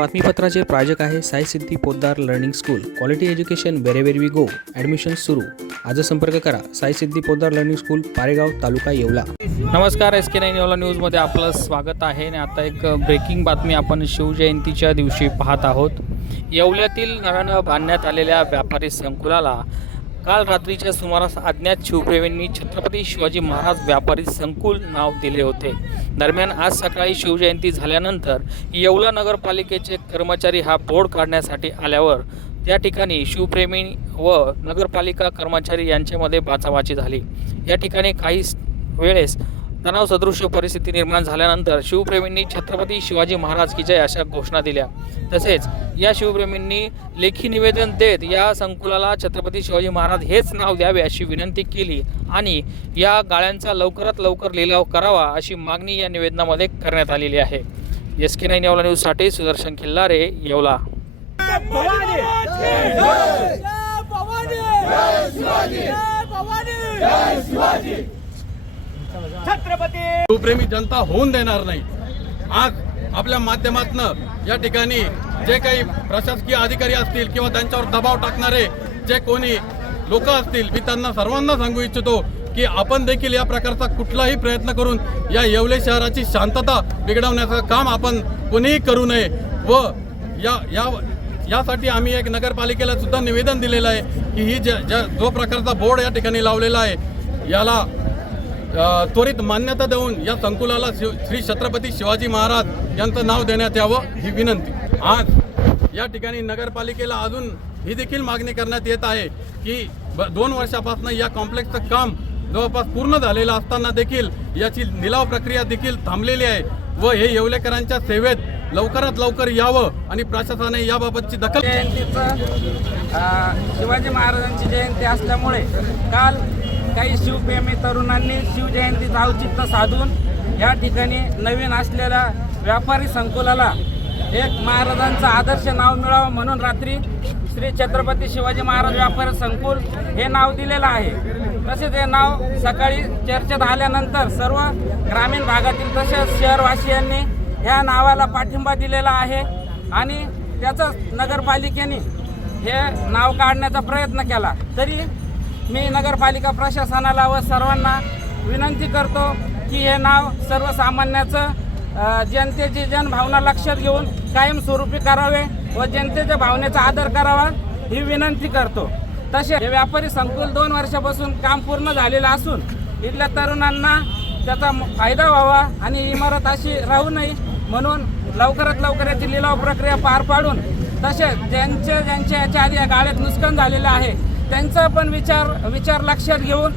बातमीपत्राचे प्रायोजक आहे Sai Siddhi Poddar learning school. Quality education wherever we go admission सुरू. आज संपर्क करा. Sai Siddhi Poddar learning school Paregaon taluka Yeola. नमस्कार एस के नाईन येवला न्यूजमध्ये आपलं स्वागत आहे. आणि आता एक ब्रेकिंग बातमी आपण शिवजयंतीच्या दिवशी पाहत आहोत. येवल्यातील नव्यानं बांधण्यात आलेल्या व्यापारी संकुलाला काल रात्रीच्या सुमारास अज्ञात शिवप्रेमींनी छत्रपती शिवाजी महाराज व्यापारी संकुल नाव दिले होते. दरम्यान आज सकाळी शिवजयंती झाल्यानंतर येवला नगरपालिकेचे कर्मचारी हा बोर्ड काढण्यासाठी आल्यावर त्या ठिकाणी शिवप्रेमी व नगरपालिका कर्मचारी यांच्यामध्ये बाचाबाची झाली. या ठिकाणी काही वेळेस तणाव सदृश्य परिस्थिती निर्माण झाल्यानंतर शिवप्रेमींनी छत्रपती शिवाजी महाराज की जय अशा घोषणा दिल्या. तसेच या शिवप्रेमींनी लेखी निवेदन देत या संकुलाला छत्रपती शिवाजी महाराज हेच नाव द्यावे अशी विनंती केली आणि या गाळ्यांचा लवकरात लवकर लिलाव करावा अशी मागणी या निवेदनामध्ये करण्यात आलेली आहे. एस के नाईन येवला न्यूजसाठी सुदर्शन खिल्लारे येवला. शिवाजी जय भवानी जय शिवाजी छत्रपती! शिवप्रेमी जनता होऊन देणार नाही. आज आपल्या माध्यमातनं या ठिकाणी जे काही प्रशासकीय अधिकारी असतील किंवा त्यांच्यावर दबाव टाकणारे जे कोणी लोक असतील मी त्यांना सर्वांना सांगू इच्छितो की आपण देखील या प्रकारचा कुठलाही प्रयत्न करून या येवले शहराची शांतता बिघडवण्याचं काम आपण कोणीही करू नये व या या यासाठी आम्ही एक नगरपालिकेला सुद्धा निवेदन दिलेलं आहे की ही ज्या जो प्रकारचा बोर्ड या ठिकाणी लावलेला आहे याला त्वरित मान्यता देऊन या संकुलाला श्री छत्रपती शिवाजी महाराज यांचं नाव देण्यात यावं ही विनंती. आज या ठिकाणी नगरपालिकेला अजून ही देखील मागणी करण्यात येत आहे की दोन वर्षापासून या कॉम्प्लेक्सचं काम जवळपास पूर्ण झालेलं असताना देखील याची निलाव प्रक्रिया देखील थांबलेली आहे व हे येवलेकरांच्या सेवेत लवकरात लवकर यावं आणि प्रशासनाने याबाबतची दखल जयंतीचं शिवाजी महाराजांची जयंती असल्यामुळे काल काही शिवप्रेमी तरुणांनी शिवजयंतीचं औचित्य साधून या ठिकाणी नवीन असलेल्या व्यापारी संकुलाला एक महाराजांचं आदर्श नाव मिळावं म्हणून रात्री श्री छत्रपती शिवाजी महाराज व्यापारी संकुल हे नाव दिलेलं आहे. तसेच हे नाव सकाळी चर्चेत आल्यानंतर सर्व ग्रामीण भागातील तसेच शहरवासियांनी या नावाला पाठिंबा दिलेला आहे आणि त्याचं नगरपालिकेने हे नाव काढण्याचा प्रयत्न केला. तरी मी नगरपालिका प्रशासनाला व सर्वांना विनंती करतो की हे नाव सर्वसामान्याचं जनतेची जनभावना लक्षात घेऊन कायमस्वरूपी करावे व जनतेच्या भावनेचा आदर करावा ही विनंती करतो. तसे हे व्यापारी संकुल दोन वर्षापासून काम पूर्ण झालेलं असून इथल्या तरुणांना त्याचा फायदा व्हावा आणि इमारत अशी राहू नये म्हणून लवकरात लवकर याची लिलाव प्रक्रिया पार पाडून तसेच ज्यांचे ज्यांच्या याच्या आधी या गाड्यात नुकसान झालेलं आहे त्यांचा पण विचार विचार लक्षात घेऊन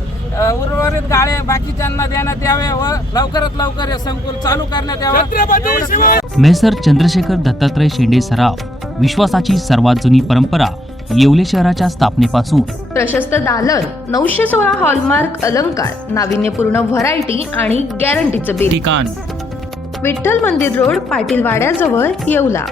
उर्वरित गाळे बाकीच्यांना देण्यात यावे व लवकरात लवकर हे संकुल चालू करण्यात यावं. मेसर चंद्रशेखर दत्तात्रय शेंडे सराव विश्वासाची सर्वात जुनी परंपरा येवले शहराच्या स्थापनेपासून. प्रशस्त दालन नऊशे सोळा हॉलमार्क अलंकार नाविन्यपूर्ण व्हरायटी आणि गॅरंटीचं बिल ठिकाण. विठ्ठल मंदिर रोड पाटील वाड्याजवळ येवला.